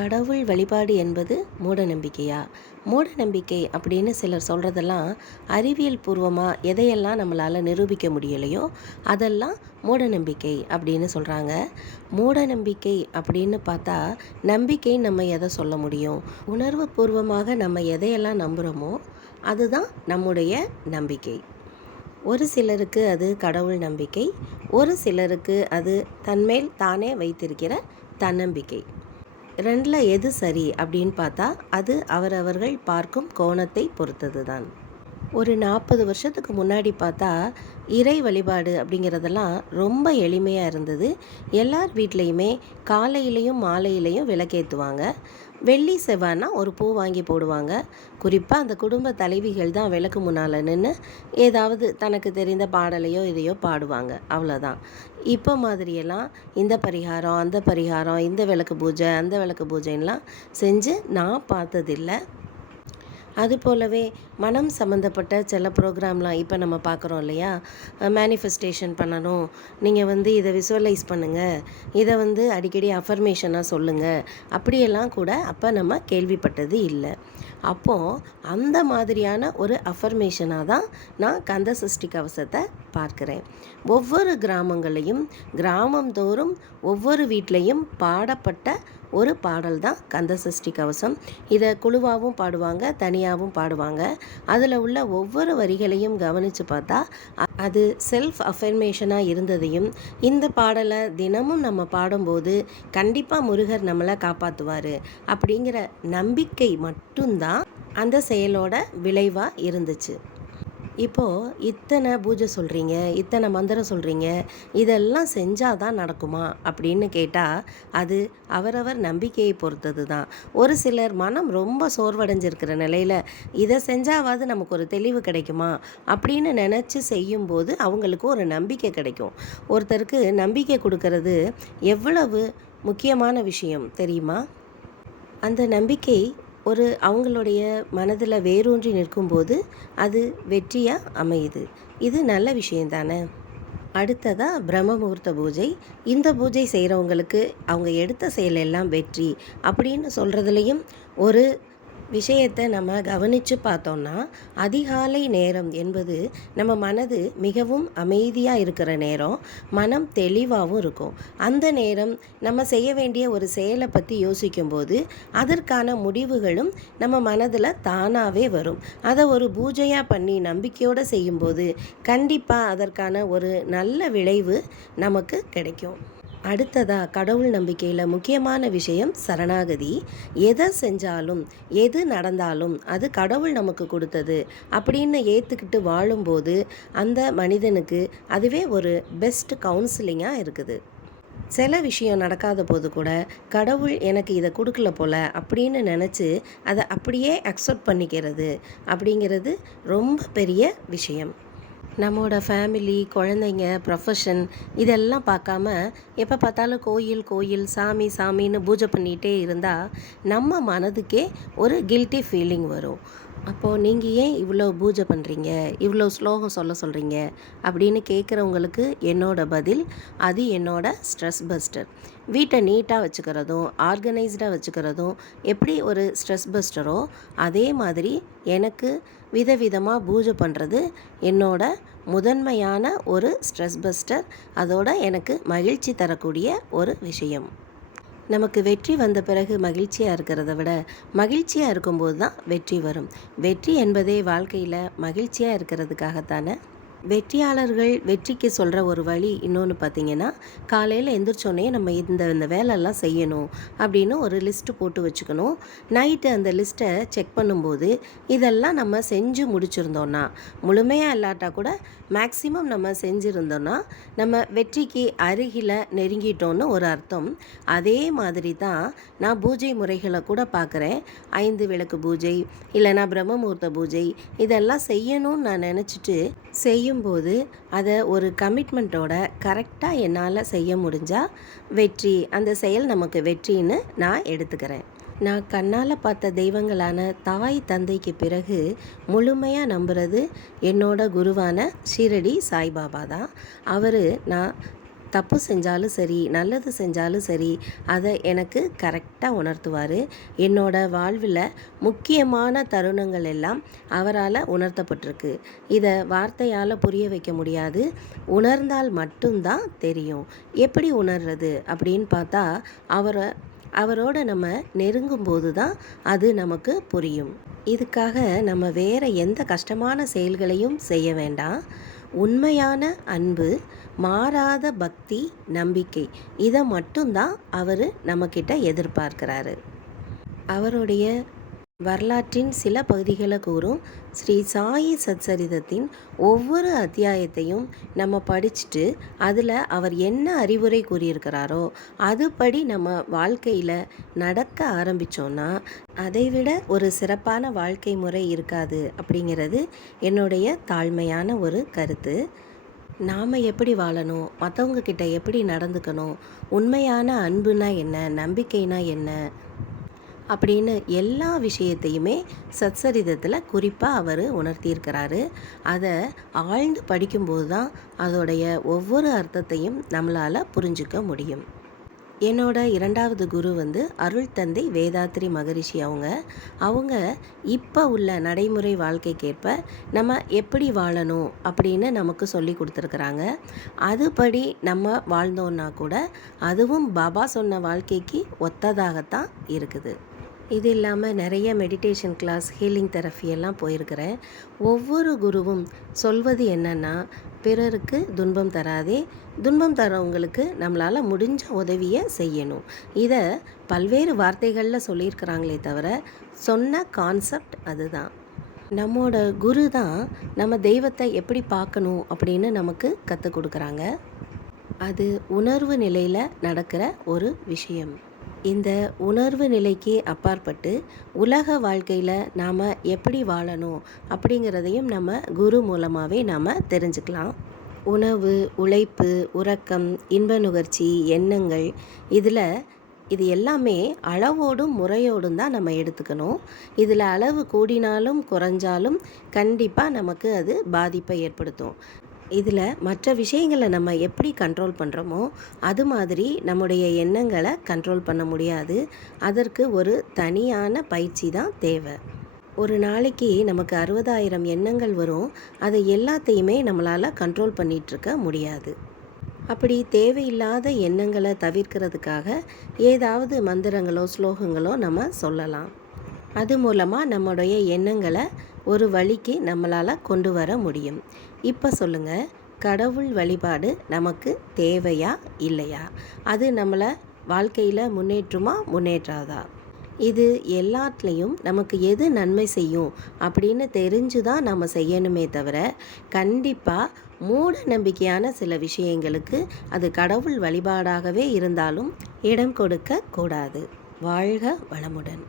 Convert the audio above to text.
கடவுள் வழிபாடு என்பது மூடநம்பிக்கையா? மூடநம்பிக்கை அப்படின்னு சிலர் சொல்கிறதெல்லாம் அறிவியல் பூர்வமாக எதையெல்லாம் நம்மளால் நிரூபிக்க முடியலையோ அதெல்லாம் மூடநம்பிக்கை அப்படின்னு சொல்கிறாங்க. மூடநம்பிக்கை அப்படின்னு பார்த்தா நம்பிக்கை நம்ம எதை சொல்ல முடியும்? உணர்வு பூர்வமாக நம்ம எதையெல்லாம் நம்புகிறோமோ அதுதான் நம்முடைய நம்பிக்கை. ஒரு சிலருக்கு அது கடவுள் நம்பிக்கை, ஒரு சிலருக்கு அது தன்மேல் தானே வைத்திருக்கிற தன்னம்பிக்கை. ரெண்டில் எது சரி அப்படின்னு பார்த்தா அது அவரவர்கள் பார்க்கும் கோணத்தை பொறுத்தது தான். ஒரு 40 வருஷத்துக்கு முன்னாடி பார்த்தா இறை வழிபாடு அப்படிங்கிறதெல்லாம் ரொம்ப எளிமையாக இருந்தது. எல்லார் வீட்லேயுமே காலையிலையும் மாலையிலையும் விளக்கேற்றுவாங்க. வெள்ளி செவ்வாய்னா ஒரு பூ வாங்கி போடுவாங்க. குறிப்பாக அந்த குடும்ப தலைவிகள் தான் விளக்கு முன்னால் நின்று ஏதாவது தனக்கு தெரிந்த பாடலையோ இதையோ பாடுவாங்க, அவ்வளோதான். இப்போ மாதிரியெல்லாம் இந்த பரிகாரம் அந்த பரிகாரம், இந்த விளக்கு பூஜை அந்த விளக்கு பூஜைன்னெலாம் செஞ்சு நான் பார்த்ததில்லை. அது போலவே மனம் சம்மந்தப்பட்ட சில ப்ரோக்ராம்லாம் இப்போ நம்ம பார்க்குறோம் இல்லையா? மேனிஃபெஸ்டேஷன் பண்ணணும், நீங்கள் இதை விசுவலைஸ் பண்ணுங்கள், இதை அடிக்கடி அஃபர்மேஷனாக சொல்லுங்கள், அப்படியெல்லாம் கூட அப்போ நம்ம கேள்விப்பட்டது இல்லை. அப்போது அந்த மாதிரியான ஒரு அஃபர்மேஷனாக தான் நான் கந்த சஷ்டி கவசத்தை பார்க்குறேன். ஒவ்வொரு கிராமங்களையும் கிராமந்தோறும் ஒவ்வொரு வீட்லேயும் பாடப்பட்ட ஒரு பாடல் தான் கந்த சஷ்டி கவசம். இதை குழுவாகவும் பாடுவாங்க, தனியாகவும் பாடுவாங்க. அதில் உள்ள ஒவ்வொரு வரிகளையும் கவனித்து பார்த்தா அது செல்ஃப் அஃபர்மேஷனாக இருந்ததையும், இந்த பாடலை தினமும் நம்ம பாடும்போது கண்டிப்பாக முருகர் நம்மளை காப்பாற்றுவார் அப்படிங்கிற நம்பிக்கை மட்டும்தான் அந்த செயலோட விளைவாக இருந்துச்சு. இப்போது இத்தனை பூஜை சொல்கிறீங்க, இத்தனை மந்திரம் சொல்கிறீங்க, இதெல்லாம் செஞ்சால் தான் நடக்குமா அப்படின்னு கேட்டால் அது அவரவர் நம்பிக்கையை பொறுத்தது தான். ஒரு சிலர் மனம் ரொம்ப சோர்வடைஞ்சிருக்கிற நிலையில் இதை செஞ்சாவது நமக்கு ஒரு தெளிவு கிடைக்குமா அப்படின்னு நினச்சி செய்யும்போது அவங்களுக்கு ஒரு நம்பிக்கை கிடைக்கும். ஒருத்தருக்கு நம்பிக்கை கொடுக்கறது எவ்வளவு முக்கியமான விஷயம் தெரியுமா? அந்த நம்பிக்கை அவங்களுடைய மனதில் வேரூன்றி நிற்கும்போது அது வெற்றியாக அமையுது. இது நல்ல விஷயந்தானே. அடுத்ததாக பிரம்ம முகூர்த்த பூஜை. இந்த பூஜை செய்கிறவங்களுக்கு அவங்க எடுத்த செயலெல்லாம் வெற்றி அப்படின்னு சொல்கிறதுலையும் ஒரு விஷயத்தை நம்ம கவனித்து பார்த்தோம்னா, அதிகாலை நேரம் என்பது நம்ம மனது மிகவும் அமைதியாக இருக்கிற நேரம், மனம் தெளிவாகவும் இருக்கும். அந்த நேரம் நம்ம செய்ய வேண்டிய ஒரு செயலை பற்றி யோசிக்கும்போது அதற்கான முடிவுகளும் நம்ம மனதில் தானாகவே வரும். அதை ஒரு பூஜையாக பண்ணி நம்பிக்கையோடு செய்யும்போது கண்டிப்பாக அதற்கான ஒரு நல்ல விளைவு நமக்கு கிடைக்கும். அடுத்ததாக கடவுள் நம்பிக்கையில் முக்கியமான விஷயம் சரணாகதி. எதை செஞ்சாலும் எது நடந்தாலும் அது கடவுள் நமக்கு கொடுத்தது அப்படின்னு ஏற்றுக்கிட்டு வாழும்போது அந்த மனிதனுக்கு அதுவே ஒரு பெஸ்ட் கவுன்சிலிங்காக இருக்குது. சில விஷயம் நடக்காத போது கூட கடவுள் எனக்கு இதை கொடுக்கல போல் அப்படின்னு நினச்சி அதை அப்படியே அக்செப்ட் பண்ணிக்கிறது அப்படிங்கிறது ரொம்ப பெரிய விஷயம். நம்மளோட ஃபேமிலி, குழந்தைங்க, ப்ரொஃபஷன் இதெல்லாம் பார்க்காம எப்போ பார்த்தாலும் கோயில் கோயில் சாமி சாமின்னு பூஜை பண்ணிகிட்டே இருந்தால் நம்ம மனதுக்கே ஒரு கில்ட்டி ஃபீலிங் வரும். அப்போது நீங்கள் ஏன் இவ்வளோ பூஜை பண்ணுறீங்க, இவ்வளோ ஸ்லோகம் சொல்கிறீங்க அப்படின்னு கேட்குறவங்களுக்கு என்னோட பதில், அது என்னோட ஸ்ட்ரெஸ் பஸ்டர். வீட்டை நீட்டாக வச்சுக்கிறதும் ஆர்கனைஸ்டாக வச்சுக்கிறதும் எப்படி ஒரு ஸ்ட்ரெஸ் பஸ்டரோ அதே மாதிரி எனக்கு விதவிதமாக பூஜை பண்ணுறது என்னோட முதன்மையான ஒரு ஸ்ட்ரெஸ் பஸ்டர். அதோட எனக்கு மகிழ்ச்சி தரக்கூடிய ஒரு விஷயம். நமக்கு வெற்றி வந்த பிறகு மகிழ்ச்சியாக இருக்கிறத விட மகிழ்ச்சியாக இருக்கும்போது தான் வெற்றி வரும். வெற்றி என்பதே வாழ்க்கையில் மகிழ்ச்சியாக இருக்கிறதுக்காகத்தானே. வெற்றியாளர்கள் வெற்றிக்கு சொல்கிற ஒரு வழி இன்னொன்று பார்த்திங்கன்னா, காலையில் எந்திரிச்சோடனே நம்ம இந்த வேலையெல்லாம் செய்யணும் அப்படின்னு ஒரு லிஸ்ட்டு போட்டு வச்சுக்கணும். நைட்டு அந்த லிஸ்ட்டை செக் பண்ணும்போது இதெல்லாம் நம்ம செஞ்சு முடிச்சிருந்தோன்னா, முழுமையாக இல்லாட்டா கூட மேக்ஸிமம் நம்ம செஞ்சுருந்தோன்னா நம்ம வெற்றிக்கு அருகில் நெருங்கிட்டோன்னு ஒரு அர்த்தம். அதே மாதிரி தான் நான் பூஜை முறைகளை கூட பார்க்குறேன். 5 விளக்கு பூஜை இல்லைனா பிரம்ம முகூர்த்த பூஜை இதெல்லாம் செய்யணும்னு நான் நினச்சிட்டு செய்யும்போது அதை ஒரு கமிட்மெண்ட்டோட கரெக்டாக என்னால் செய்ய முடிஞ்சால் வெற்றி, அந்த செயல் நமக்கு வெற்றின்னு நான் எடுத்துக்கிறேன். நான் கண்ணால் பார்த்த தெய்வங்களான தாய் தந்தைக்கு பிறகு முழுமையாக நம்புறது என்னோட குருவான ஷீரடி சாய்பாபா தான். அவர் நான் தப்பு செஞ்சாலும் சரி, நல்லது செஞ்சாலும் சரி, அதை எனக்கு கரெக்டாக உணர்த்துவார். என்னோட வாழ்வில் முக்கியமான தருணங்கள் எல்லாம் அவரால் உணர்த்தப்பட்டிருக்கு. இதை வார்த்தையால் புரிய வைக்க முடியாது. உணர்ந்தால் மட்டும்தான் தெரியும். எப்படி உணர்றது அப்படின்னு பார்த்தா, அவரோட நம்ம நெருங்கும்போது தான் அது நமக்கு புரியும். இதுக்காக நம்ம வேறு எந்த கஷ்டமான செயல்களையும் செய்ய வேண்டாம். உண்மையான அன்பு, மாறாத பக்தி, நம்பிக்கை, இதை மட்டும்தான் அவர் நம்மக்கிட்ட எதிர்பார்க்கிறாரு. அவருடைய வரலாற்றின் சில பகுதிகளை கூறும் ஸ்ரீ சாயி சச்சரிதத்தின் ஒவ்வொரு அத்தியாயத்தையும் நம்ம படிச்சுட்டு அதில் அவர் என்ன அறிவுரை கூறியிருக்கிறாரோ அதுபடி நம்ம வாழ்க்கையில் நடக்க ஆரம்பித்தோன்னா அதைவிட ஒரு சிறப்பான வாழ்க்கை முறை இருக்காது அப்படிங்கிறது என்னுடைய தாழ்மையான ஒரு கருத்து. நாம் எப்படி வாழணும், மற்றவங்க கிட்ட எப்படி நடந்துக்கணும், உண்மையான அன்புனா என்ன, நம்பிக்கைனா என்ன அப்படின்னு எல்லா விஷயத்தையுமே சத்சரிதத்தில் குறிப்பாக அவர் உணர்த்தியிருக்கிறாரு. அதை ஆழ்ந்து படிக்கும்போது தான் அதோடைய ஒவ்வொரு அர்த்தத்தையும் நம்மளால் புரிஞ்சிக்க முடியும். என்னோட 2வது குரு அருள் தந்தை வேதாத்ரி மகரிஷி. அவங்க இப்போ உள்ள நடைமுறை வாழ்க்கைக்கேற்ப நம்ம எப்படி வாழணும் அப்படின்னு நமக்கு சொல்லி கொடுத்துருக்குறாங்க. அதுபடி நம்ம வாழ்ந்தோன்னா கூட அதுவும் பாபா சொன்ன வாழ்க்கைக்கு ஒத்ததாகத்தான் இருக்குது. இது இல்லாமல் நிறைய மெடிடேஷன் கிளாஸ், ஹீலிங் தெரப்பி எல்லாம் போயிருக்கிறேன். ஒவ்வொரு குருவும் சொல்வது என்னென்னா, பிறருக்கு துன்பம் தராதே, துன்பம் தரவங்களுக்கு நம்மளால் முடிஞ்ச உதவியை செய்யணும். இதை பல்வேறு வார்த்தைகளில் சொல்லியிருக்கிறாங்களே தவிர சொன்ன கான்செப்ட் அதுதான். நம்மோட குரு தான் நம்ம தெய்வத்தை எப்படி பார்க்கணும் அப்படின்னு நமக்கு கற்றுக் கொடுக்குறாங்க. அது உணர்வு நிலையில் நடக்கிற ஒரு விஷயம். இந்த உணர்வு நிலைக்கு அப்பாற்பட்டு உலக வாழ்க்கையில் நாம் எப்படி வாழணும் அப்படிங்கிறதையும் நம்ம குரு மூலமாகவே நாம் தெரிஞ்சுக்கலாம். உணவு, உழைப்பு, உறக்கம், இன்ப நுகர்ச்சி, எண்ணங்கள், இது எல்லாமே அளவோடும் முறையோடும் தான் நம்ம எடுத்துக்கணும். இதில் அளவு கூடினாலும் குறைஞ்சாலும் கண்டிப்பாக நமக்கு அது பாதிப்பை ஏற்படுத்தும். இதில் மற்ற விஷயங்களை நம்ம எப்படி கண்ட்ரோல் பண்ணுறோமோ அது மாதிரி நம்முடைய எண்ணங்களை கண்ட்ரோல் பண்ண முடியாது. அதற்கு ஒரு தனியான பயிற்சி தான் தேவை. ஒரு நாளைக்கு நமக்கு 60,000 எண்ணங்கள் வரும். அதை எல்லாத்தையுமே நம்மளால் கண்ட்ரோல் பண்ணிகிட்ருக்க முடியாது. அப்படி தேவையில்லாத எண்ணங்களை தவிர்க்கிறதுக்காக ஏதாவது மந்திரங்களோ ஸ்லோகங்களோ நம்ம சொல்லலாம். அது மூலமாக நம்முடைய எண்ணங்களை ஒரு வழிக்கு நம்மளால் கொண்டு வர முடியும். இப்போ சொல்லுங்கள், கடவுள் வழிபாடு நமக்கு தேவையா இல்லையா? அது நம்மளை வாழ்க்கையில் முன்னேற்றாதா? இது எல்லாத்துலேயும் நமக்கு எது நன்மை செய்யும் அப்படின்னு தெரிஞ்சு தான் நம்ம செய்யணுமே தவிர கண்டிப்பாக மூட நம்பிக்கையான சில விஷயங்களுக்கு அது கடவுள் வழிபாடாகவே இருந்தாலும் இடம் கொடுக்க கூடாது. வாழ்க வளமுடன்.